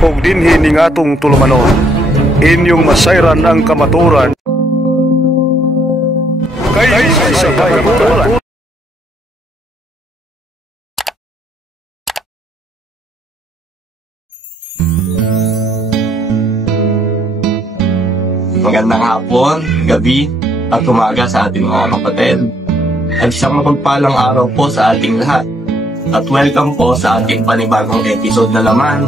ug dinhi ning atong tulumanon. Inyong masayran ang kamaturan kay sa kamaturan. Magandang hapon, gabi, at umaga sa ating mga kapatid. At isang mapagpalang araw po sa ating lahat. At welcome po sa ating panibagong episode na laman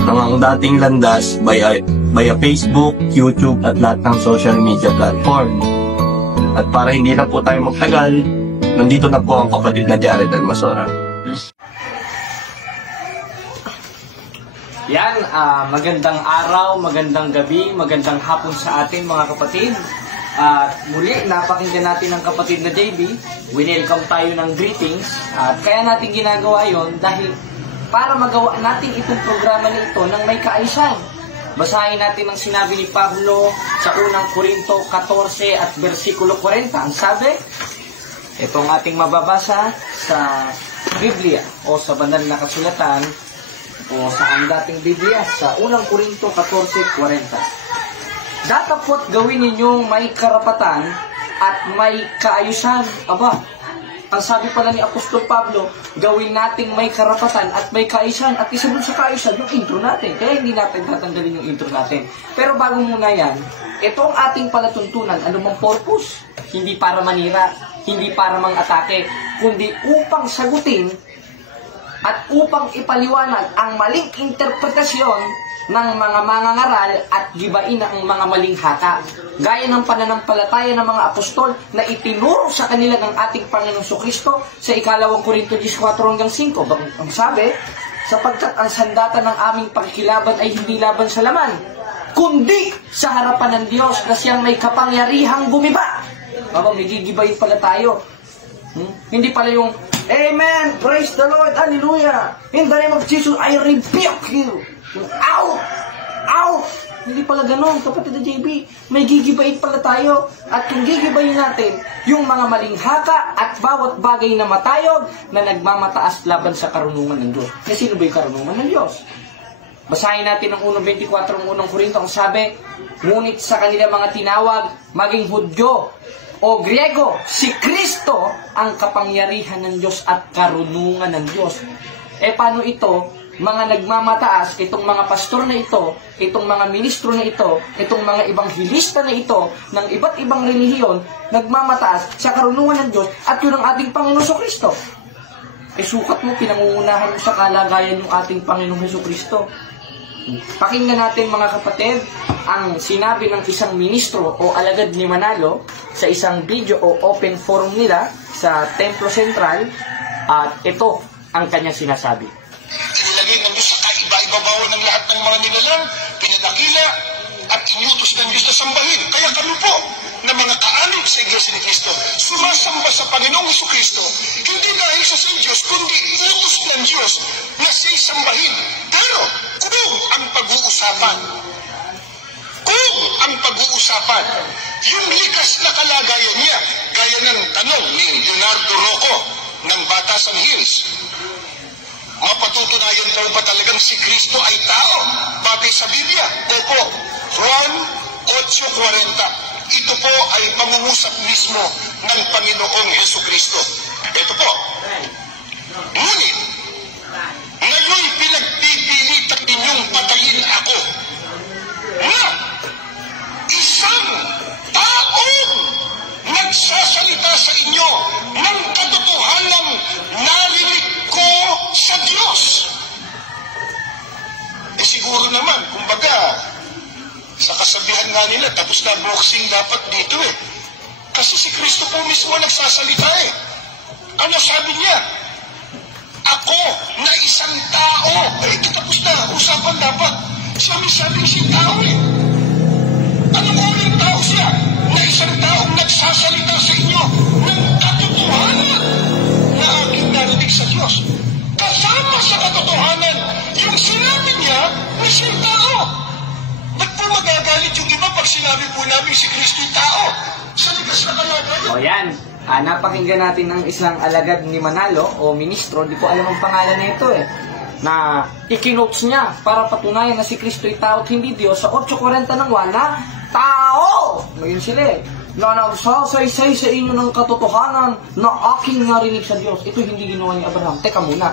ng ang dating landas via Facebook, YouTube, at lahat ng social media platform. At para hindi na po tayo magtagal, nandito na po ang kapatid na Jared Almasora. Yan, magandang araw, magandang gabi, magandang hapon sa atin mga kapatid. At muli, napakinggan natin ang kapatid na JB. Winelcome tayo ng greetings. At kaya natin ginagawa yon dahil para magawa natin itong programa na ito ng may kaayusan. Basahin natin ang sinabi ni Pablo sa unang Korinto 14 at versikulo 40. Ang sabi, itong ating mababasa sa Biblia o sa banal na kasulatan o sa ang dating Biblia sa unang Korinto 14:40. Datapot gawin ninyong may karapatan at may kaayusan. Aba, ang sabi pala ni Apostol Pablo, gawin nating may karapatan at may kaayusan. At isa dun sa kaayusan, yung intro natin. Kaya hindi natin tatanggalin yung intro natin. Pero bago muna yan, ito ang ating palatuntunan. Ano bang purpose? Hindi para manira, hindi para mang-atake, kundi upang sagutin at upang ipaliwanag ang maling interpretasyon ng mga mangangaral at gibain ang mga maling haka. Gaya ng pananampalataya ng mga apostol na itinuro sa kanila ng ating Panginoong Kristo sa ikalawang Korinto 14:5. Ang sabi, sapagkat ang sandata ng aming pagkilaban ay hindi laban sa laman, kundi sa harapan ng Diyos na siyang may kapangyarihang gumiba. May gigibain pala tayo. Hindi pala yung Amen! Praise the Lord! Hallelujah! In the name of Jesus, I rebuke you! Out! Out! Hindi pala ganon, kapatid na JB. May gigibayin pala tayo. At kung gigibayin natin, yung mga maling haka at bawat bagay na matayog na nagmamataas laban sa karunungan ng Diyos. Kasi sino ba yung karunungan ng Diyos? Basahin natin ang 1:24 ng unang Korinto. Ang sabi, ngunit sa kanila mga tinawag, maging Hudyo o Griego, si Kristo ang kapangyarihan ng Diyos at karunungan ng Diyos. Paano ito? Mga nagmamataas, itong mga pastor na ito, itong mga ministro na ito, itong mga ibanghilista na ito, ng iba't ibang relihiyon, nagmamataas sa karunungan ng Diyos at yun ang ating Panginoong Kristo. Sukat mo, pinangungunahan mo sa kalagayan ng ating Panginoong Kristo. Pakinggan natin mga kapatid ang sinabi ng isang ministro o alagad ni Manalo sa isang video o open forum nila sa Templo Central at ito ang kanyang sinasabi. Inilagay ng Diyos sa kaiba-ibabaw ng lahat ng mga nilalang, pinadakila at inutos ng Diyos na sambahin. Kaya kami po na mga kaanib sa Iglesia ni Cristo, sumasamba sa Panginoong Jesucristo, hindi dahil sa Diyos, kundi utos ng Diyos na siya'y sambahin. Pero kung ang pag-uusapan, yung likas na kalagayan niya, gaya ng tanong ni Leonardo Rocco ng Batasan Hills, mapatutunayan daw ba talagang si Kristo ay tao bagay sa Biblia? Opo, Juan 8:40. Ito po ay pangungusap mismo ng Panginoong Jesucristo. Ito po. Ngunit, ngayon pinagpipilitan ninyong patayin ako na isang taong nagsasalita sa inyo ng katotohanan narinig ko sa Diyos. Siguro naman, kumbaga, sa kasabihan nga nila, tapos na boxing dapat dito Kasi si Kristo po mismo nagsasalita Ano sabi niya? Ako na isang tao. Tapos na, usapan dapat. Siya may sabing si tao Anong uling tao siya? Na isang taong nagsasalita sa inyo ng katotohanan na aking narinig sa Diyos. Kasama sa katotohanan, yung sinabi niya na siyang tao. Ba't po magagalit yung iba pag sinabi po namin si Kristo tao? Sa likas na kalagayan. O yan, napakinggan natin ng isang alagad ni Manalo o ministro, di ko alam ang pangalan na ito na ikinotes niya para patunayan na si Kristo ay tao at hindi Diyos sa 8:40 ng 1 na tao. Ngayon sila na nagsasaysay sa inyo ng katotohanan na aking narinig sa Diyos. Ito hindi ginawa ni Abraham. Teka muna.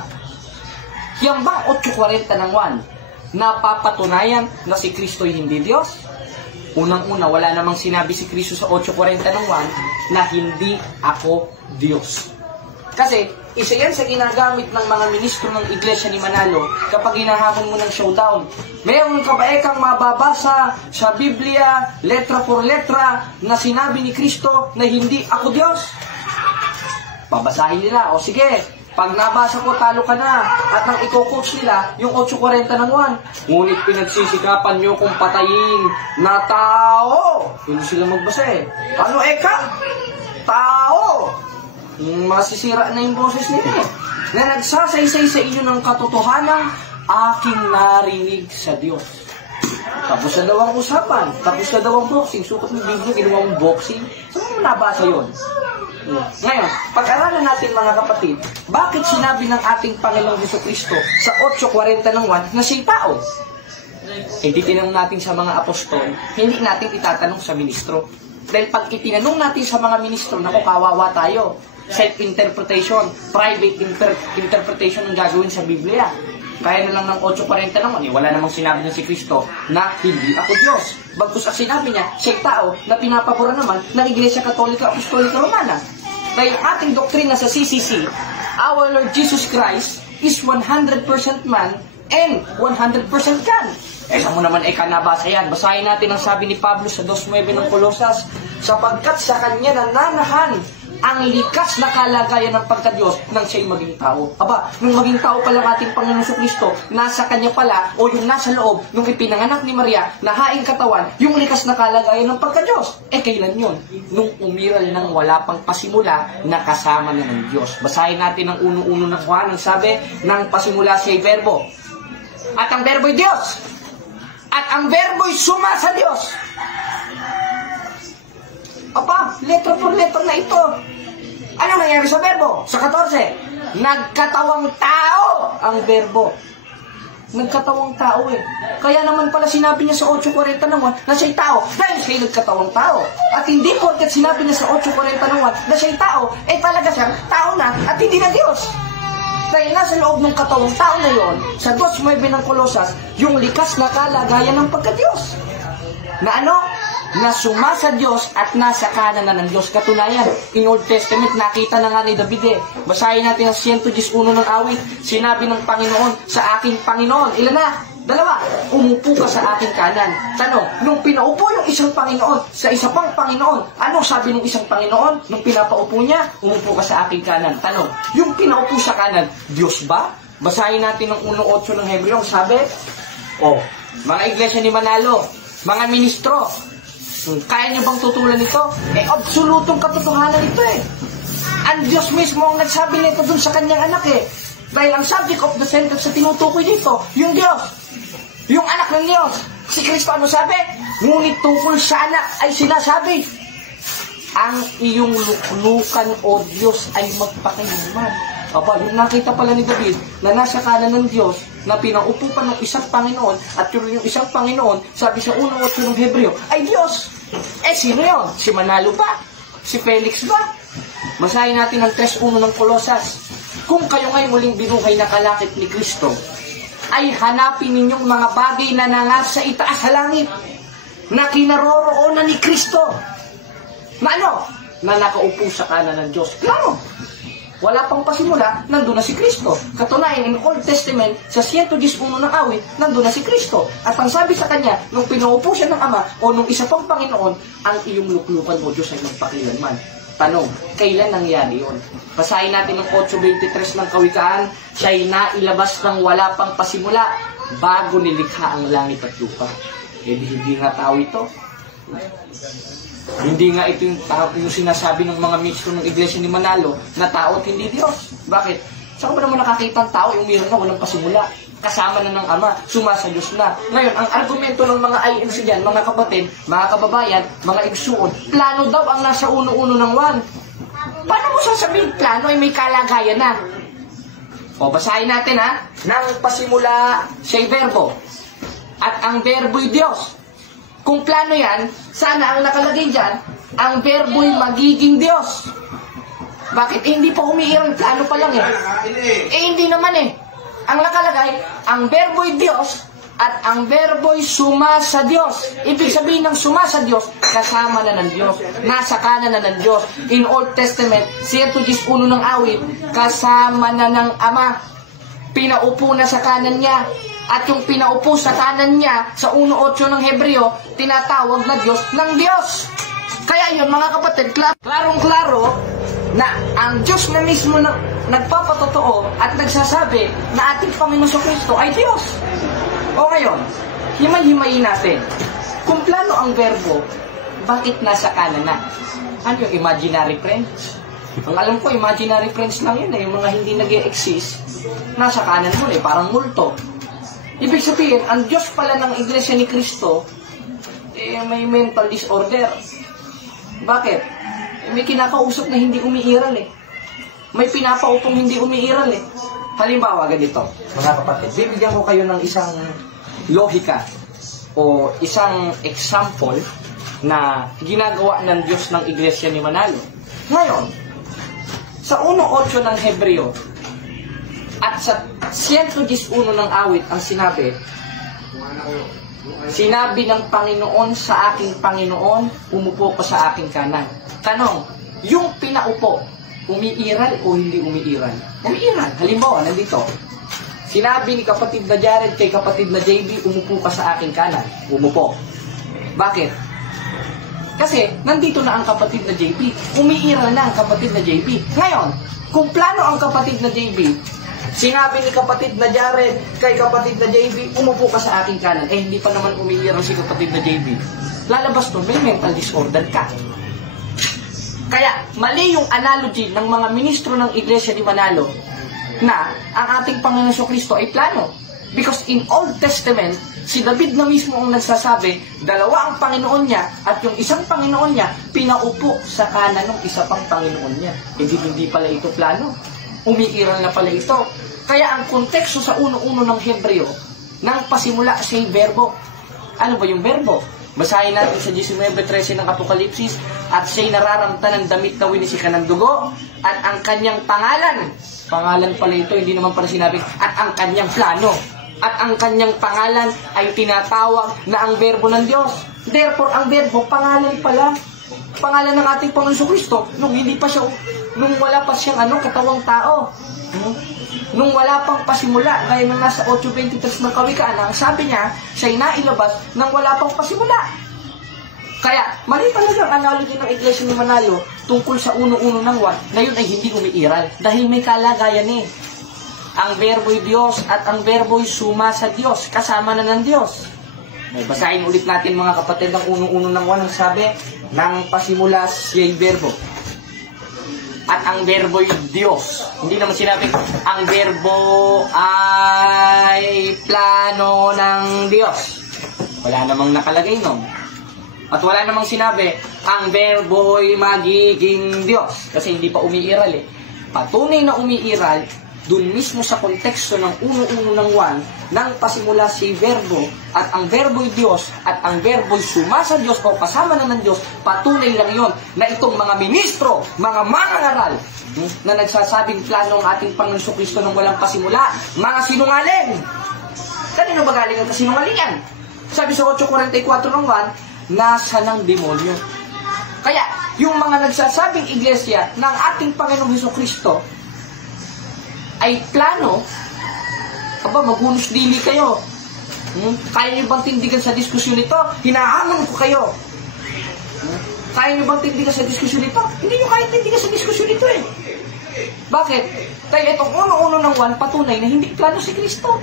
Yan bang 8:40 ng 1 napapatunayan na si Kristo ay hindi Diyos? Unang-una, wala namang sinabi si Kristo sa 8:40 ng 1 na hindi ako Diyos. Kasi, isa yan sa ginagamit ng mga ministro ng Iglesia ni Manalo kapag hinahamon mo ng showdown. Mayroon ka ba kang mababasa sa Biblia, letra por letra, na sinabi ni Kristo na hindi ako Diyos? Babasahin nila, o sige, pag nabasa ko, talo ka na. At nang i-coach nila, yung 8:40 ng 1. Ngunit pinagsisikapan nyo kung patayin na tao. Hindi sila magbasa eh. Ano eka? Tao! Masisira na yung boses nila eh. Na nagsasaysay sa inyo ng katotohanan, aking narinig sa Diyos. Tapos na daw ang usapan. Tapos na daw ang boxing. Sukat ng Biblia, ginawa mong boxing. Saan mo nabasa yun? Ngayon, pag-aralan natin mga kapatid, bakit sinabi ng ating Panginoong Jesucristo sa 8:40 ng 1 na siya'y tao? Eh, titinanong natin sa mga apostol, hindi natin itatanong sa ministro. Dahil pag itinanong natin sa mga ministro, naku, kawawa tayo. Self-interpretation, private interpretation ang gagawin sa Biblia. Kaya na lang ng 8:40 naman, wala namang sinabi ng si Kristo na hindi ako Diyos. Bagkus ang sinabi niya, siya'y tao na pinapabura naman ng Iglesia Katolika Apostolika Romana. Dahil ating doktrina sa CCC, our Lord Jesus Christ is 100% man and 100% God. Eh, saan mo naman nabasa yan? Basahin natin ang sabi ni Pablo sa 2:9 ng Colosas, sapagkat sa kanya nananahan ang likas na kalagayan ng pagka-Diyos nang siya'y maging tao. Aba, nung maging tao pa lang ating Panginoon sa Kristo, nasa kanya pala, o yung nasa loob, nung ipinanganak ni Maria, na haing katawan, yung likas na kalagayan ng pagka-Diyos. Eh, kailan yun? Nung umiral ng wala pang pasimula, na kasama na ng Diyos. Basahin natin ang 1:1 ng Juan, ang sabi, nang pasimula siya'y verbo. At ang verbo'y Diyos. At ang verbo'y suma sa Diyos. Apa, letra por letra na ito. Ano nangyari sa verbo? Sa 14, nagkatawang tao ang verbo. Nagkatawang tao eh. Kaya naman pala sinabi niya sa 8:40 ng 1 na siya'y tao. Dahil siya'y nagkatawang tao. At hindi porket sinabi niya sa 8:40 ng 1 na siya'y tao, eh talaga siyang tao na at hindi na Diyos. Dahil nasa loob ng katawang tao na yon, sa 2:9 ng Colosas, yung likas na kalagayan ng pagka-Diyos. Na ano? Na suma sa Diyos at nasa kanan na ng Diyos. Katunayan, in Old Testament, nakita na nga ni David eh. Basahin natin ang 111 ng awit. Sinabi ng Panginoon sa aking Panginoon. Ilan na? 2. Umupo ka sa aking kanan. Tanong, nung pinaupo yung isang Panginoon sa isa pang Panginoon, ano sabi ng isang Panginoon? Nung pinapaupo niya, umupo ka sa aking kanan. Tanong, yung pinaupo sa kanan, Diyos ba? Basahin natin ang 1:8 ng Hebreo. Sabi, mga iglesia ni Manalo, mga ministro, kaya niyo bang tutulan ito? Eh, absolutong katotohanan ito eh. Ang Diyos mismo ang nagsabi nito dun sa kanyang anak eh. Dahil ang subject of the sentence sa tinutukoy dito, yung Diyos. Yung anak ng Diyos. Si Kristo ano sabi? Ngunit tungkol sa anak ay sinasabi, ang iyong luklukan o Diyos ay magpakailanman. Aba, yung nakita pala ni David na nasa kanan ng Diyos na pinaupo pa ng isang Panginoon at yung isang Panginoon, sabi sa 1:8 ng Hebreo, ay Diyos. Eh, sino yun? Si Manalo ba? Si Felix ba? Basahin natin ang 3:1 ng Colosas. Kung kayo ngayon muling binuhay na kalakip ni Kristo, ay hanapin ninyong mga bagay na nangasa itaas sa langit, na kinaroroonan ni Kristo. Na ano? Na nakaupo sa kanan ng Diyos. Klaro! Wala pang pasimula, nandun na si Kristo. Katunayan, in Old Testament, sa 111 ng awit, nandun na si Kristo. At ang sabi sa kanya, nung pinaupo siya ng Ama, o nung isa pang Panginoon, ang iyong luklukan mo, Diyos, ay magpakilanman. Tanong, kailan nangyari yun? Basahin natin ang 8:23 ng Kawikaan, siya'y nailabas ng wala pang pasimula, bago nilikha ang langit at lupa. Eh, hindi nga tao ito. Hindi nga ito yung sinasabi ng mga ministro ng Iglesia ni Manalo na tao at hindi Diyos. Bakit? Saan ba naman nakakita ang tao yung meron na walang pasimula? Kasama na ng Ama, sumasa Diyos na. Ngayon, ang argumento ng mga IMC dyan, mga kapatid, mga kababayan, mga igsuon, plano daw ang nasa 1:1 ng 1. Paano mo sasabihin plano ay may kalagayan na? O, basahin natin ha. Nang pasimula siya'y verbo. At ang verbo'y Diyos. Kung plano yan, sana ang nakalagay dyan, ang verbo'y magiging Diyos. Bakit? Hindi pa umiiral, plano pa lang hindi naman Ang nakalagay, ang verbo'y Diyos at ang verbo'y suma sa Diyos. Ibig sabihin ng suma sa Diyos, kasama na ng Diyos, nasa kanan na ng Diyos. In Old Testament, 111 ng awit, kasama na ng Ama. Pinaupo na sa kanan niya. At yung pinaupo sa kanan niya, sa 1:8 ng Hebreo, tinatawag na Diyos ng Diyos. Kaya yun, mga kapatid, klarong-klaro na ang Diyos na mismo na nagpapatotoo at nagsasabi na ating Panginoon Kristo ay Diyos. O ngayon, himay-himayin natin. Kung plano ang verbo, bakit nasa kanan na? Ano yung imaginary friends? Ang alam ko, imaginary friends lang yun yung mga hindi nag-e-exist. Nasa kanan mo parang multo. Ibig sabihin, ang Diyos pala ng Iglesia ni Kristo, may mental disorder. Bakit? May kinakausap na hindi umiiral May pinapaupong hindi umiiral Halimbawa, ganito, mga kapatid, bibigyan ko kayo ng isang lohika o isang example na ginagawa ng Diyos ng Iglesia ni Manalo. Ngayon, sa 1:8 ng Hebreo at sa 111 ng awit ang sinabi ng Panginoon sa aking Panginoon, umupo ka sa aking kanan. Tanong, yung pinaupo, umiiral o hindi umiiral? Umiiral. Halimbawa, nandito. Sinabi ni kapatid na Jared kay kapatid na JB, umupo ka sa aking kanan. Umupo. Bakit? Kasi, nandito na ang kapatid na JB. Umiiral na ang kapatid na JB. Ngayon, kung plano ang kapatid na JB, sinabi ni kapatid na Jared kay kapatid na JB, umupo ka sa aking kanan. Hindi pa naman umiiral si kapatid na JB. Lalabas to, may mental disorder ka. Kaya, mali yung analogy ng mga ministro ng Iglesia ni Manalo na ang ating Panginoon Kristo ay plano. Because in Old Testament, si David na mismo ang nagsasabi, dalawa ang Panginoon niya at yung isang Panginoon niya, pinaupo sa kanan ng isa pang Panginoon niya. Hindi pala ito plano. Umiiral na pala ito. Kaya ang konteksto sa 1:1 ng Hebreo, nang pasimula siya'y verbo. Ano ba yung verbo? Basahin natin sa 19:13 ng Apokalipsis, at siya'y nararamtan ng damit na winisikan ng dugo, at ang kanyang pangalan pala ito, hindi naman pala sinabing, at ang kanyang plano, at ang kanyang pangalan ay tinatawag na ang verbo ng Diyos. Therefore, ang verbo, pangalan pala. Pangalan ng ating Panginoon Kristo, nung wala pa siyang katawang tao. Nung wala pang pasimula, gaya ng nasa 8:23 ng Kawikaan, ang sabi niya, siya'y nailabas nang wala pang pasimula. Kaya, mali talaga ang analogy ng Iglesia ni Manalo tungkol sa 1:1 ng 1 na yun ay hindi umiiral. Dahil may kalagayan Ang verbo'y Diyos at ang verbo'y suma sa Diyos, kasama na ng Diyos. Basahin ulit natin mga kapatid ng 1:1 ng 1 ang sabi, nang pasimula siya'y verbo. At ang verbo'y Diyos. Hindi naman sinabi, ang verbo ay plano ng Diyos. Wala namang nakalagay nun. At wala namang sinabi, ang verbo'y magiging Diyos. Kasi hindi pa umiiral Patunay na umiiral, dun mismo sa konteksto ng 1:1 ng 1, nang pasimula si verbo, at ang verbo'y Diyos, at ang verbo'y suma sa Diyos o kasama na ng Diyos, patunay lang yon na itong mga ministro, mga mangangaral, na nagsasabing plano ng ating Panginoon Kristo nang walang pasimula, mga sinungaling. Kanino ba galing ang kasinungalingan? Sabi sa 8:44 ng 1, nasa ng demonyo. Kaya, yung mga nagsasabing iglesia ng ating Panginoong Kristo ay plano, magunos dili kayo. Kaya niyo bang tindigan sa diskusyon ito? Hinahamon ko kayo. Kaya niyo bang tindigan sa diskusyon ito? Hindi niyo kaya tindigan sa diskusyon ito Bakit? Dahil itong 1:1 ng 1, patunay na hindi plano si Kristo.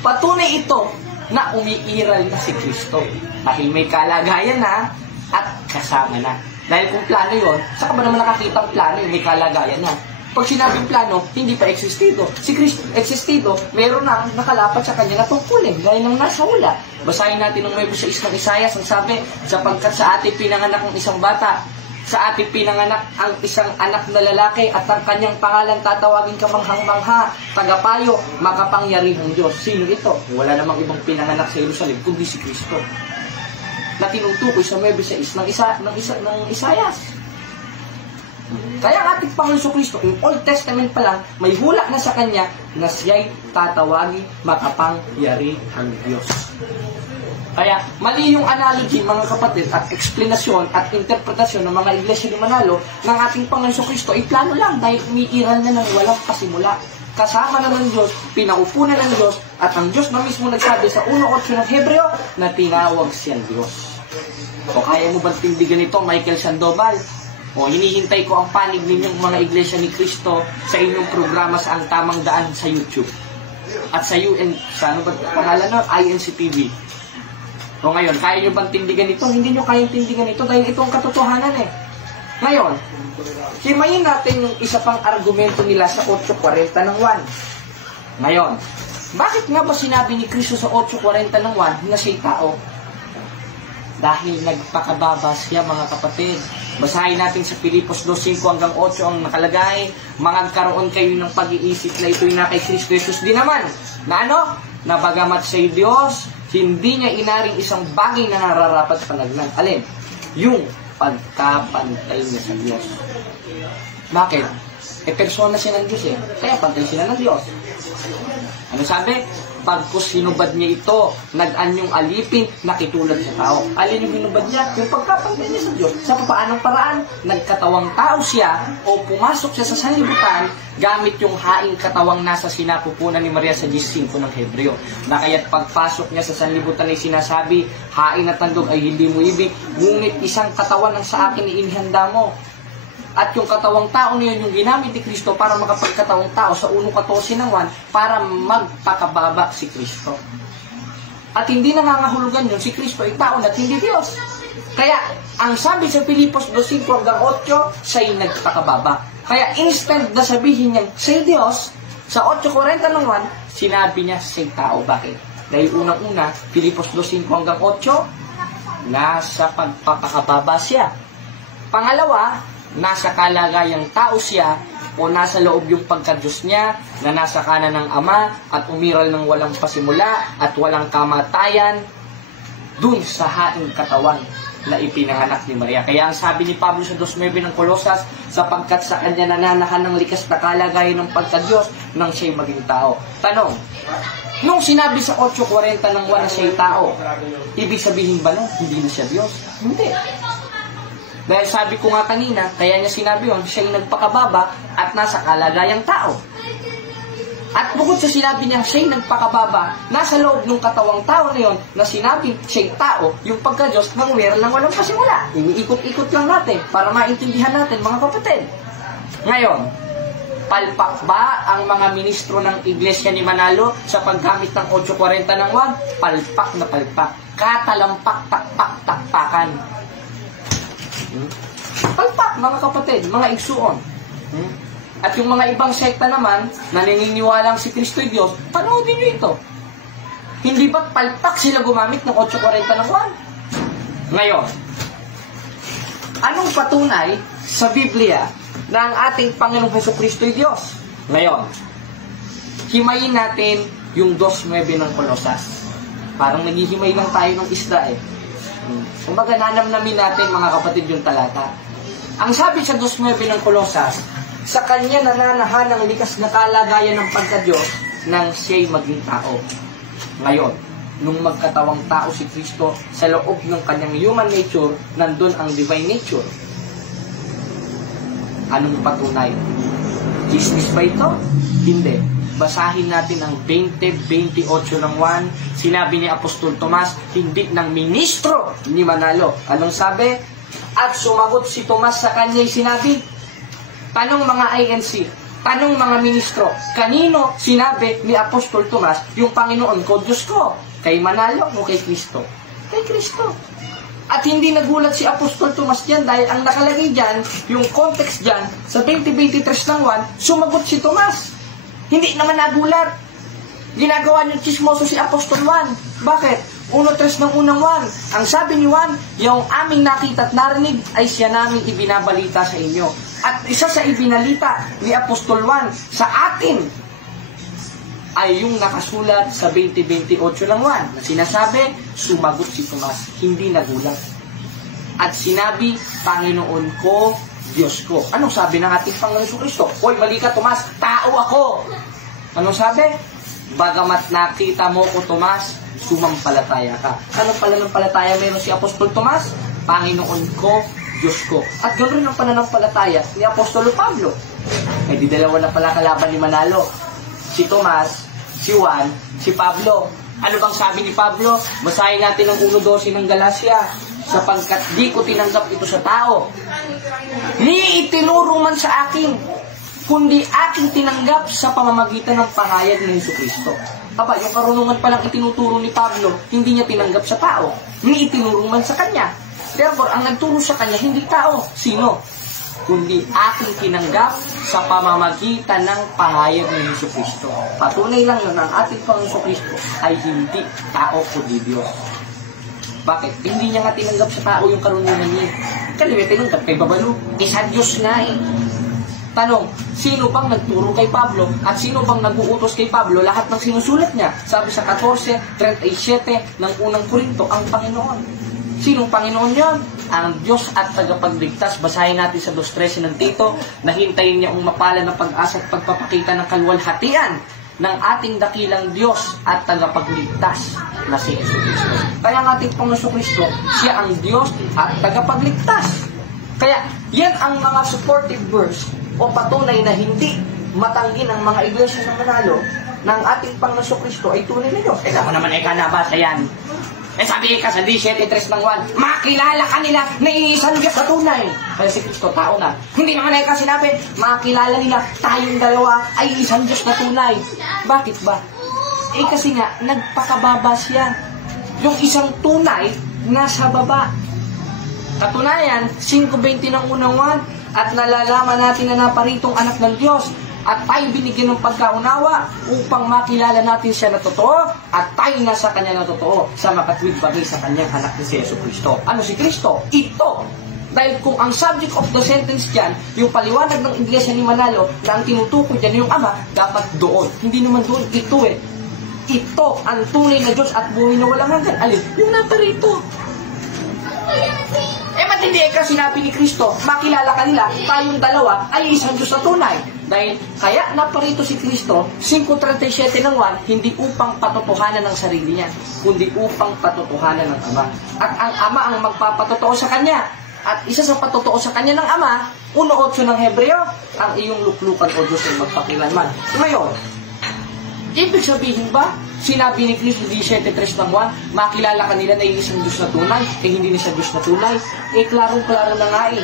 Patunay ito na umiiral na si Kristo. Dahil may kalagayan na at kasama na. Dahil kung plano yun, saka ba naman nakakita ang plano yung may kalagayan na? Pag sinabing plano, hindi pa existido. Si Kristo existido, meron na nakalapat sa kanya na tungkulin, gaya ng nasa hula. Basahin natin ng 9:6 ng Isaias, ang sabi, sapagkat sa atin pinanganak ng isang bata, sa ating pinanganak ang isang anak na lalaki at ang kanyang pangalan tatawagin kamanghang-mangha, tagapayo, makapangyarihang Diyos. Sino ito? Wala namang ibang pinanganak sa Jerusalem kundi si Kristo, na tinutukoy sa 9:6 ng Isayas. Kaya ang ating Panginoon Kristo, yung Old Testament pa lang, may hula na sa Kanya na siya'y tatawagin makapangyarihang Diyos. Kaya mali yung analogy, mga kapatid, at explanasyon at interpretasyon ng mga iglesia ni Manalo ng ating Panginoon Kristo ay plano lang dahil umiiral na ng walang pasimula. Kasama na ng Diyos, pinaupo na ng Diyos, at ang Diyos na mismo nagsabi sa 1:8 ng Hebreo na tinawag siyang Diyos. O kaya mo bang tindigan ito, Michael Sandoval? O hinihintay ko ang panig ninyong mga iglesia ni Kristo sa inyong programa sa Ang Tamang Daan sa YouTube. At sa ano ba pangalan na? INC TV. O ngayon, kaya nyo bang tindigan ito? Hindi nyo kayang tindigan ito dahil ito ang katotohanan eh. Ngayon, himayin natin yung isa pang argumento nila sa 8:40 ng 1. Ngayon, bakit nga ba sinabi ni Kristo sa 8:40 ng 1 na siya'y tao? Dahil nagpakababa siya, mga kapatid. Basahin natin sa Filipos 2:5 hanggang 8 ang nakalagay, magkaroon kayo ng pag-iisip na ito'y na kay Kristo Jesus din naman. Na ano? Na bagamat siya'y Diyos, hindi niya inaring isang bagay na nararapat panagnan. Alin? Yung pagkapantay niya sa Diyos. Bakit? Persona siya ng Diyos eh. Kaya pantay sila ng Diyos. Ano sabi? Pagkus hinubad niya ito, nag-anyong alipin, nakitulad sa tao. Alin yung hinubad niya? Yung pagkapantay niya sa Diyos. Sa paanong paraan? Nagkatawang tao siya o pumasok siya sa sanlibutan gamit yung haing katawang nasa sinapupunan ni Maria sa 15 ng Hebreo. Na kaya't pagpasok niya sa sanlibutan ay sinasabi, haing at tandog ay hindi mo ibig, ngunit isang katawan ang sa akin inihanda mo. At yung katawang tao niyon yung ginamit ni Kristo para makapagkatawang tao sa 1:14 ng 1 para magpakababa si Kristo. At hindi nangangahulugan yun, si Kristo ay tao at hindi Diyos. Kaya, ang sabi sa Filipos 2:5 hanggang 8, siya'y nagpakababa. Kaya instant na sabihin niya, siya'y Diyos, sa 8:40 ng 1, sinabi niya siya'y tao. Bakit? Dahil unang-una, Filipos 2:5 hanggang 8, nasa pagpapakababa siya. Pangalawa, nasa kalagayang tao siya o nasa loob yung pagka-Diyos niya na nasa kanan ng Ama at umiral ng walang pasimula at walang kamatayan dun sa haing katawan na ipinanganak ni Maria. Kaya ang sabi ni Pablo sa 2:9 ng Kolosas, sapagkat sa kanya nananahan ng likas na kalagayan ng pagka-Diyos nang siya'y maging tao. Tanong, nung sinabi sa 8:40 ng 1 na siya'y tao, ibig sabihin ba nun, hindi na siya Diyos? Hindi. Dahil sabi ko nga kanina, kaya niya sinabi yun, siya'y nagpakababa at nasa kalagayang tao. At bukod sa sinabi niya, siya'y nagpakababa, nasa loob ng katawang tao na yun, na sinabi siya'y tao, yung pagka-Diyos na umiral ng walang pasimula. Iniikot-ikot lang natin para maintindihan natin, mga kapatid. Ngayon, palpak ba ang mga ministro ng Iglesia ni Manalo sa paggamit ng 8:40 ng 1? Palpak na palpak. Katalampak, takpak, takpakan. Palpak, mga kapatid, mga igsuon. At yung mga ibang sekta naman na naniniwalang si Kristo ay Diyos, panoodin nyo ito. Hindi ba palpak sila gumamit ng 8:40 ng 1? Ngayon, anong patunay sa Biblia na ang ating Panginoong Jesucristo ay Diyos? Ngayon, himayin natin yung 2:9 ng Kolosas. Parang naghihimay lang tayo ng isda eh. Kumbaga nanamnamin natin, mga kapatid, yung talata. Ang sabi sa 2:9 ng Kolosas, sa kanya nananahan ang likas na kalagayan ng pagka-Diyos nang siya'y maging tao. Ngayon, nung magkatawang tao si Kristo, sa loob ng kanyang human nature, nandun ang divine nature. Anong patunay? Business ba ito? Hindi. Basahin natin ang 20:28 ng 1. Sinabi ni Apostol Tomas, hindi ng ministro ni Manalo. Anong sabi? At sumagot si Tomas sa kanya'y sinabi, tanong mga INC, tanong mga ministro, kanino sinabi ni Apostol Tomas yung Panginoon ko, Diyos ko? Kay Manalo o kay Kristo? Kay Kristo. At hindi nagulat si Apostol Tomas dyan dahil ang nakalagay dyan, yung context dyan, sa 20:23 ng 1, sumagot si Tomas. Hindi naman nagulat. Ginagawa niyo chismoso si Apostol Juan. Bakit? 1:3 ng unang Juan. Ang sabi ni Juan, yung aming nakita at narinig ay siya naming ibinabalita sa inyo. At isa sa ibinalita ni Apostol Juan sa atin ay yung nakasulat sa 20:28 ng Juan na sinasabi, sumagot si Tomas, hindi nagulat. At sinabi, Panginoon ko, Diyos ko. Anong sabi ng ating Panginoon Kristo? Hoy, mali ka Tomas, tao ako. Anong sabi? Bagamat nakita mo ko Tomas, sumampalataya ka. Anong pananampalataya meron si Apostol Tomas? Panginoon ko, Diyos ko. At ganoon ang pananampalataya ni Apostolo Pablo. Di dalawa na pala kalaban ni Manalo. Si Tomas, si Juan, si Pablo. Ano bang sabi ni Pablo? Basahin natin ang 1:12 ng Galacia. Sapagkat di ko tinanggap ito sa tao, ni itinuro man sa akin, kundi aking tinanggap sa pamamagitan ng pahayag ni Jesucristo. Aba, yung karunungan palang itinuturo ni Pablo, hindi niya tinanggap sa tao, ni itinuro man sa kanya. Therefore, ang nagturo sa kanya, hindi tao. Sino? Kundi aking tinanggap sa pamamagitan ng pahayag ni Jesucristo. Patunay lang yun, ang ating Panginoon Jesucristo ay hindi tao kundi Diyos. Bakit? Hindi niya nga tinanggap sa tao yung karunungan niya. Kaya tinanggap kay Babalo. Isa Diyos nga eh. Tanong, sino bang nagturo kay Pablo at sino bang nag-uutos kay Pablo lahat ng sinusulat niya? Sabi sa 14:37 ng unang Korinto, ang Panginoon. Sinong Panginoon yon? Ang Diyos at tagapagligtas. Basahin natin sa 2:13 ng Tito, na hintayin niya ang mapala ng pag-asa at pagpapakita ng kaluwalhatian ng ating dakilang Diyos at tagapagligtas na si Jesucristo. Kaya ang ating Panginoon Jesucristo, siya ang Diyos at tagapagligtas. Kaya yan ang mga supportive verse o patunay na hindi matanggi ng mga iglesia ng Manalo ng ating Panginoon Jesucristo ay tunay na Diyos. Ako naman ay kanabasa yan. Sabi ka sa 17:3 ng Juan, makilala ka nila na iisang Diyos na tunay. Kaya si Kristo, tao na. Hindi naman ay sinabi, makilala nila tayong dalawa ay isang Diyos na tunay. Bakit ba? Kasi nga, nagpakababa siya. Yung isang tunay, nasa baba. Katunayan, 5:20 ng unang Juan, at nalalaman natin na naparitong anak ng Diyos, at tayo binigyan ng pagkaunawa upang makilala natin siya na totoo at tayo nasa kanya na totoo sa makatwid bagay sa kanyang anak ni si Jesucristo. Ano si Kristo? Ito. Dahil kung ang subject of the sentence dyan, yung paliwanag ng Iglesia ni Manalo na ang tinutukoy dyan yung Ama, dapat doon. Hindi naman doon. Ito eh. Ito ang tunay na Diyos at buhay na walang hanggan. Alin? Yung naparito. Matindi ka sinabi ni Kristo, makilala ka nila, tayong dalawa ay isang Diyos na tunay. Dahil kaya naparito si Kristo, 5:37 ng Juan, hindi upang patotohanan ng sarili niya, kundi upang patotohanan ng Ama. At ang Ama ang magpapatotoo sa Kanya. At isa sa patotoo sa Kanya ng Ama, 1:8 ng Hebreo, ang iyong luklukan o Diyos ay magpakilanman. Ngayon, ibig sabihin ba, sinabi ni Kristo 17:3 ng Juan, makilala ka nila na isang Diyos na tunay, hindi na siya Diyos na tunay? Klaro-klaro na nga eh.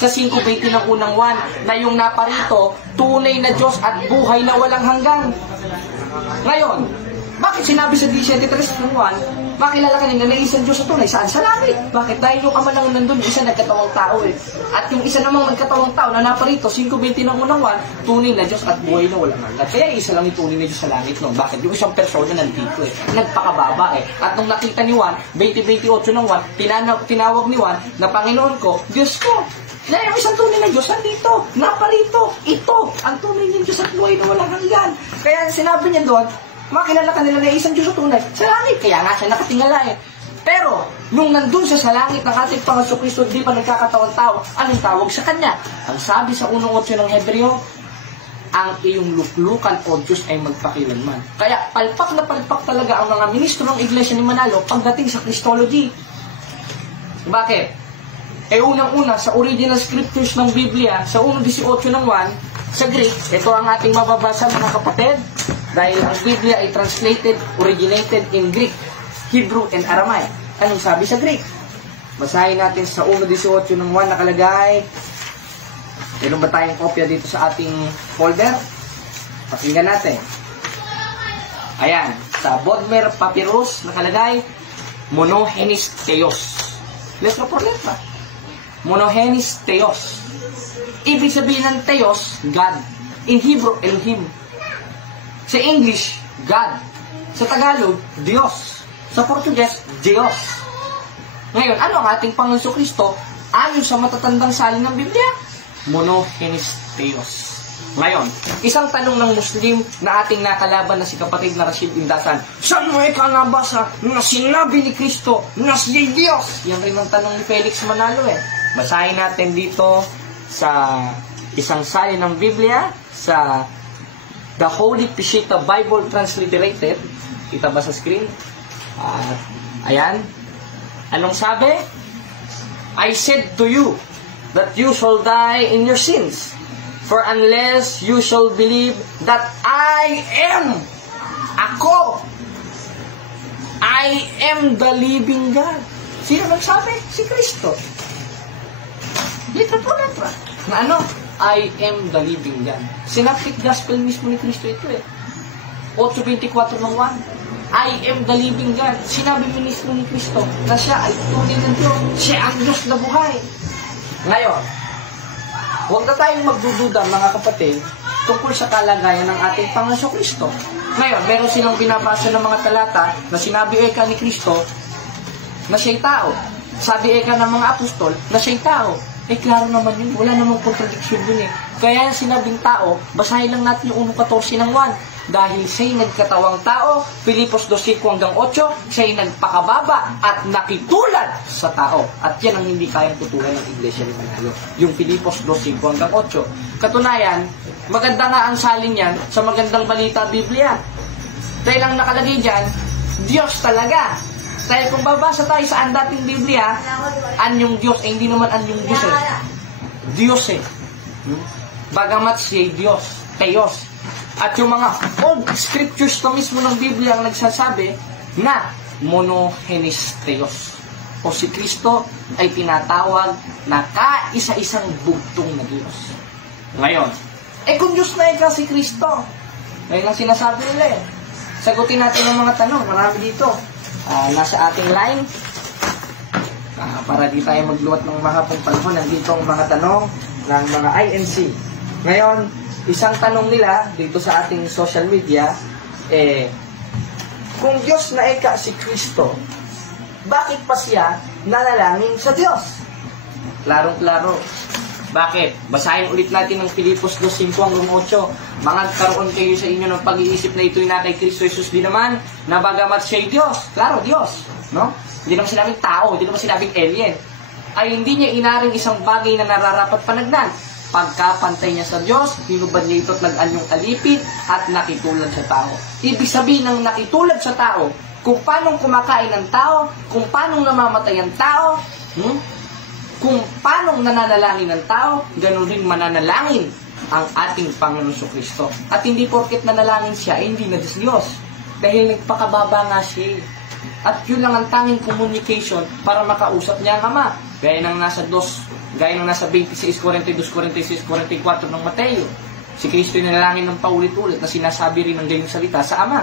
Sa 5:20 ng unang Juan, na yung naparito, tunay na Diyos at buhay na walang hanggan. Ngayon, bakit sinabi sa 17:3 ng Juan, makilala ka nila na isang Diyos na tunay? Saan? Sa langit. Bakit? Dahil yung Ama lang nandun, isa nagkatawang tao eh. At yung isa namang nagkatawang tao na naparito, 5:20 ng unang Juan, tunay na Diyos at buhay na walang hanggan. Kaya isa lang yung tunay na Diyos sa langit no. Bakit? Yung isang persona nandito eh. Nagpakababa eh. At nung nakita ni Juan, 20:28 ng Juan, tinawag ni Juan na Panginoon ko, Diyos ko. Na yung isang tunay na Diyos nandito, naparito. Ito, ang tunay ng Diyos at buhay na walang hanggan. Kaya sinabi niya doon, makilala ka nila na isang Diyos na tunay sa langit. Kaya nga siya nakatingala eh. Pero, nung nandun siya sa langit ng ating Panginoon Kristo, di pa nagkakatawang tao, anong tawag sa Kanya? Ang sabi sa 1:8 ng Hebreo, ang iyong luklukan o Diyos ay magpakilanman. Kaya palpak na palpak talaga ang mga ministro ng Iglesia ni Manalo pagdating sa Christology. Bakit? Unang-una, sa original scriptures ng Biblia, sa 1:18 ng Juan, sa Greek, ito ang ating mababasa mga kapatid, dahil ang Biblia ay originated in Greek, Hebrew, and Aramaic. Anong sabi sa Greek? Basahin natin sa 1:18 ng Juan nakalagay. Meron ba tayong kopya dito sa ating folder? Pakinggan natin. Ayan, sa Bodmer Papyrus nakalagay, Monogenes Theos. Letra por letra. Monogenes Theos. Ibig sabihin ng Theos, God. In Hebrew, Elohim. Sa English, God. Sa Tagalog, Diyos. Sa Portuges, Diyos. Ngayon, ano ang ating Panginoon Kristo ayon sa matatandang salin ng Biblia? Monogenes Theos. Ngayon, isang tanong ng Muslim na ating nakalaban na si kapatid na Rashid Indasan, saan mo nabasa na sinabi ni Kristo na siya'y Diyos? Yan rin ang tanong ni Felix Manalo Basahin natin dito sa isang salin ng Biblia, sa The Holy Peshitta Bible Transliterated. Kita ba sa screen? Ayan. Anong sabi? I said to you that you shall die in your sins. For unless you shall believe that I am, ako, I am the living God. Sino nagsabi? Si Kristo. Litra po letra. Na ano? I am the living God. Synoptic Gospel mismo ni Kristo ito 8:24 ng 1. I am the living God. Sinabi mismo ni Kristo na siya ay tunay ng Diyos. Siya ang Diyos na buhay. Ngayon, huwag na tayong magdududa, mga kapatid, tungkol sa kalagayan ng ating Panginoon Kristo. Ngayon, meron silang binabasa ng mga talata na sinabi eka ni Kristo na siya'y tao. Sabi eka ng mga apostol na siya'y tao. Klaro naman yun. Wala namang contradiction dun Kaya sinabing tao, basahin lang natin yung 1:14 ng 1. Dahil siya'y nagkatawang tao, Pilipos 2:5-8, siya'y nagpakababa at nakitulad sa tao. At yan ang hindi kayang tutulan ng Iglesia ni Manalo. Yung Pilipos 2:5-8. Katunayan, maganda nga ang salin yan sa magandang balita Biblia. Dahil ang nakalagay dyan, Diyos talaga. Dahil kung babasa tayo sa dating Biblia, anyong Diyos, hindi naman anyong Diyos Diyos Bagamat siya'y Diyos, Theos. At yung mga old scriptures to mismo ng Biblia ang nagsasabi na monogenes Theos. O si Kristo ay tinatawag na kaisa-isang bugtong na Diyos. Ngayon, kung Diyos na ikaw si Kristo, ngayon ang sinasabi nila Sagutin natin ang mga tanong. Marami dito. Nasa ating line. Para di tayo magluwat ng mahapong panahon, nandito ang mga tanong ng mga INC. Ngayon, isang tanong nila dito sa ating social media, kung Diyos na ika si Kristo, bakit pa siya nanalangin sa Diyos? Klarong-klaro. Bakit? Basahin ulit natin ng Pilipos 2:5-8. Magkaroon kayo sa inyo ng pag-iisip na ito'y na kay Kristo Jesus din naman, na bagamat siya'y Diyos. Klaro, Diyos. No? Hindi naman sinabing tao, hindi naman sinabing alien. Ay hindi niya inaring isang bagay na nararapat panagnan. Pagkapantay niya sa Diyos, hinubad niya ito't nag-anyong alipit at nakitulad sa tao. Ibig sabihin ng nakitulad sa tao, kung paanong kumakain ng tao, kung paanong namamatay ang tao, kung paanong nananalangin ng tao, ganun rin mananalangin ang ating Panginoon Kristo. At hindi porket nanalangin siya, hindi na Diyos. Dahil nagpakababa nga siya. At yun lang ang tanging communication para makausap niya ang Ama. Gaya ng nasa 26, 42, 46, 44 ng Mateo. Si Kristo yung nanalangin ng paulit-ulit na sinasabi rin ng gayong salita sa Ama.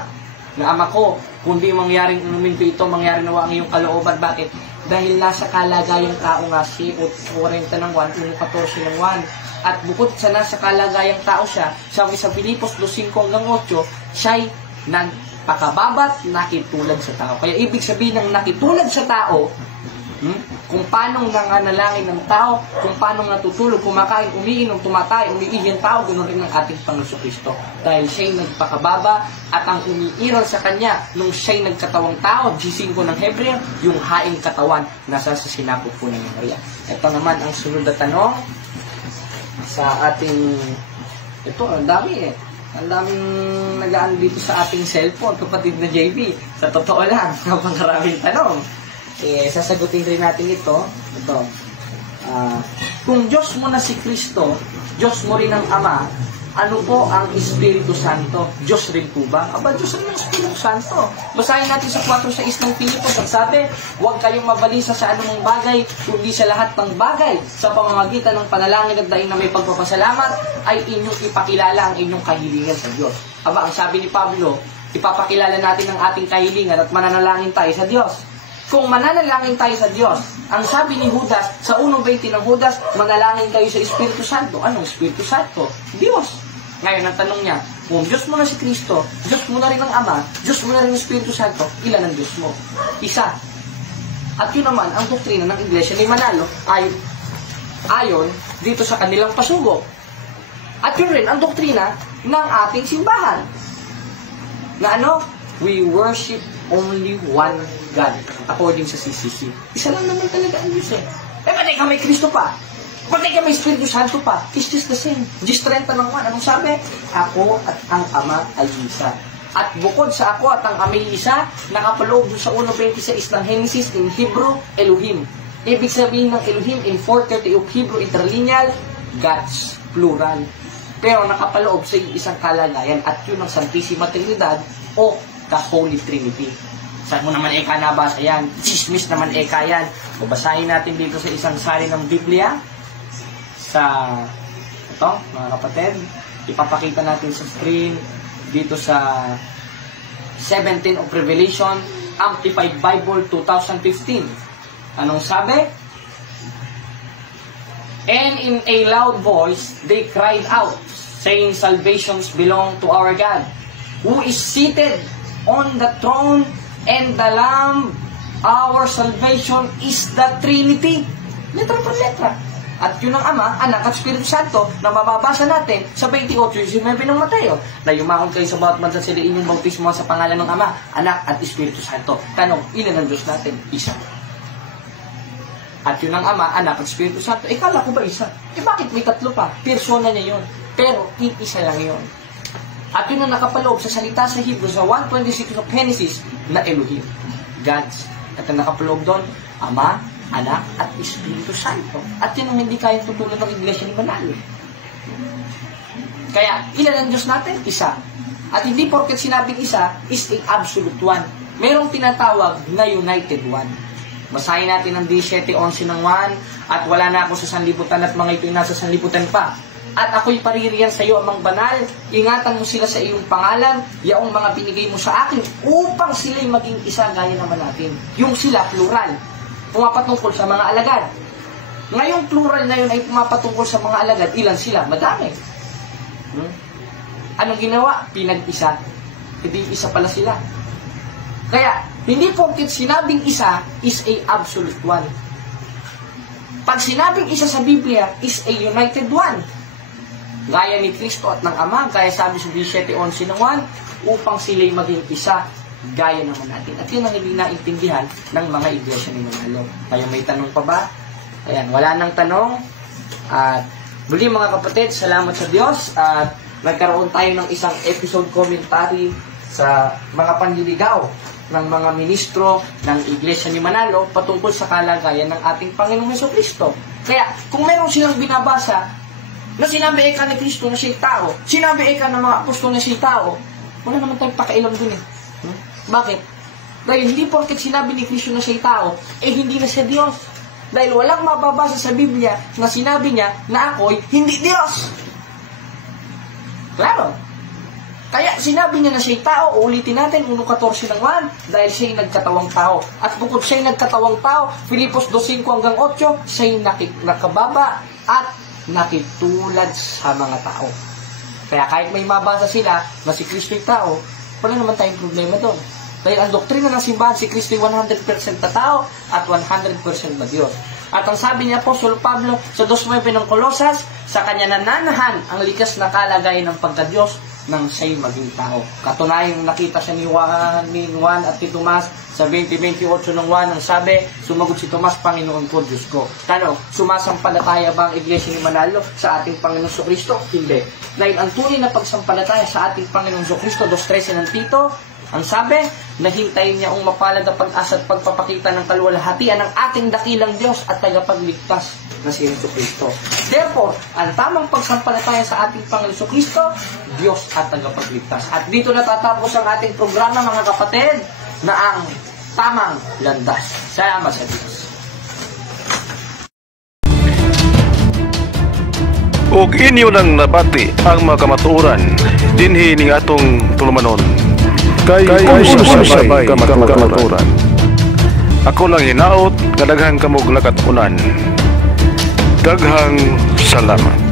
Na Ama ko, kung di mangyaring inumin ko ito, mangyari nawa ang iyong kalooban. Bakit? Dahil nasa kalagayang tao nga si 40 ng 1, 14 ng 1. At bukod sa nasa kalagayang tao siya, sabi sa Pilipos 2:5-8, siya'y nagpakababat, nakitulad sa tao. Kaya ibig sabihin ng nakitulad sa tao, kung paanong nanganalangin ng tao, kung paanong natutulog, kumakain, umiinom, tumatay, umiihi ang tao, ganoon rin ang ating Panginoon Kristo. Dahil siya'y nagpakababa at ang umiiral sa Kanya nung siya'y nagkatawang tao, G5 ng Hebreo, yung haing katawan nasa sa sinapot po ng Maria. Ito naman ang sunod na tanong sa ating, ito, ang dami Ang daming nagaan dito sa ating cellphone, kapatid na JB. Sa totoo lang, napakaraming tanong. Sasagutin rin natin ito. Kung Diyos mo na si Kristo, Diyos mo rin ang Ama, ano po ang Espiritu Santo? Diyos rin po ba? Aba, Diyos rin ang Espiritu Santo. Basahin natin sa 4:6 ng Pilipos. Ang sabi, huwag kayong mabalisa sa anumang bagay, kundi sa lahat ng bagay, sa pamamagitan ng panalangin at daing na may pagpapasalamat, ay inyong ipakilala ang inyong kahilingan sa Diyos. Aba, ang sabi ni Pablo, ipapakilala natin ang ating kahilingan at mananalangin tayo sa Diyos. Kung mananalangin tayo sa Diyos, ang sabi ni Judas, sa 1:20 ng Judas, manalangin kayo sa Espiritu Santo. Anong Espiritu Santo? Diyos. Ngayon, ang tanong niya, kung Diyos mo na si Kristo, Diyos mo na rin ang Ama, Diyos mo na rin ang Espiritu Santo, ilan ang Diyos mo? Isa. At yun naman, ang doktrina ng Iglesia ni Manalo ayon dito sa kanilang pasugo. At yun rin ang doktrina ng ating simbahan. Na ano? We worship only one God according sa CCC. Isa lang naman talaga ang Diyos eh. Patay ka may Kristo pa. Patay ka may Espiritu Santo pa. It's just the same. Just 30 lang man. Anong sabi? Ako at ang Ama ay isa. At bukod sa ako at ang Amay isa, nakapaloob sa 1.26 ng Genesis in Hebrew, Elohim. Ibig sabihin ng Elohim in 430 of Hebrew interlineal, gods, plural. Pero nakapaloob sa isang kalagayan at yun ang Santissima Trinidad o the Holy Trinity. Saan mo naman nabasa yan? Chismis naman yan. O basahin natin dito sa isang sali ng Biblia. Sa ito, mga kapatid, ipapakita natin sa screen dito sa 17 of Revelation, Amplified Bible 2015. Anong sabi? And in a loud voice, they cried out, saying, salvations belong to our God, who is seated on the throne, and the Lamb. Our salvation is the Trinity. Letra per letra. At yun ang Ama, Anak at Espiritu Santo na mababasa natin sa 28:19 ng Mateo. Na yumahon kayo sa bawat bansa sila inyong bautismo sa pangalan ng Ama, Anak at Espiritu Santo. Tanong, ilan ang Diyos natin? Isa. At yun ang Ama, Anak at Espiritu Santo. Kala ko ba isa? Bakit may tatlo pa? Persona niya yun. Pero, isa lang yun. At yun ang nakapaloob sa salita sa Hebrew sa 1.26 of Genesis na Elohim. Gods. At ang nakapaloob doon, Ama, Anak at Espiritu Santo. At yun ang hindi kayang tutulad ng Iglesia ni Manalo. Kaya, ilan ang Diyos natin? Isa. At hindi porket sinabing isa is a absolute one. Merong tinatawag na united one. Basahin natin ang 17:11 ng 1. At wala na ako sa sanlibutan at mga ito'y nasa sanlibutan pa. At ako'y paririyan sa iyo amang banal. Ingatan mo sila sa iyong pangalan, yaong mga binigay mo sa akin, upang sila'y maging isa gaya naman natin. Yung sila, plural. Pumapatungkol sa mga alagad. Ngayong plural na yun ay pumapatungkol sa mga alagad. Ilan sila? Madami. Anong ginawa? Pinag-isa. Hindi isa pala sila. Kaya, hindi porket sinabing isa is a absolute one. Pag sinabing isa sa Biblia is a united one. Gaya ni Kristo at ng Ama, gaya sabi sa 17:11 ng 1, upang sila'y maging isa, gaya naman natin. At yun ang hindi naintindihan ng mga iglesia ni Manalo. Kaya may tanong pa ba? Ayan, wala nang tanong. At muli mga kapatid, salamat sa Diyos. At nagkaroon tayo ng isang episode commentary sa mga panliligaw ng mga ministro ng Iglesia ni Manalo patungkol sa kalagayan ng ating Panginoong Jesucristo. Kaya, kung meron silang binabasa na sinabi eka ni Kristo na siya'y tao, sinabi eka ng mga apostol na siya'y tao, wala naman tayong pakailam dun eh. Bakit? Dahil hindi porket sinabi ni Kristo na siya'y tao, hindi na siya Diyos. Dahil walang mababasa sa Biblia na sinabi niya na ako'y hindi Diyos. Claro. Kaya sinabi niya na siya'y tao, ulitin natin, 1.14 ng 1, dahil siya'y nagkatawang tao. At bukod siya'y nagkatawang tao, Filipos 2.5 hanggang 8, siya'y nakababa at nakitulad sa mga tao. Kaya kahit may mabasa sila na si Kristo'y tao, wala naman tayong problema doon. Dahil ang doktrina ng simbahan, si Kristo'y 100% na tao at 100% na Diyos. At ang sabi ni Apostol Pablo sa 2.9 ng Colosas, sa kanya nananahan ang likas na kalagayan ng pagka-Diyos nang siya'y maging tao. Katunayan nakita siya ni Juan at ni Tomas sa 20:28 ng 1, ang sabi, sumagot si Tomas, Panginoon ko, Diyos ko. Tanong, sumasampalataya ba ang Iglesia ni Manalo sa ating Panginoong Jesucristo? Hindi. Dahil ang tunay na pagsampalataya sa ating Panginoong Jesucristo, 2.13 ng Tito, ang sabi, nahintayin niya ang mapalad na pag-asa at pagpapakita ng kaluwalhatian ng ating dakilang Diyos at tagapagligtas na si Jesucristo. Therefore, ang tamang pagsampalataya sa ating Panginoon Jesucristo, Diyos at tagapagligtas. At dito natatapos ang ating programa, mga kapatid, na ang tamang landas. Salamat sa Diyos. Ug inyo nang nabati ang mga kamatuoran dinhi ning atong tulumanon. Kay usay kamatuoran. Ako lang hinaot, kadaghang kamog lakatunan. Daghang salamat.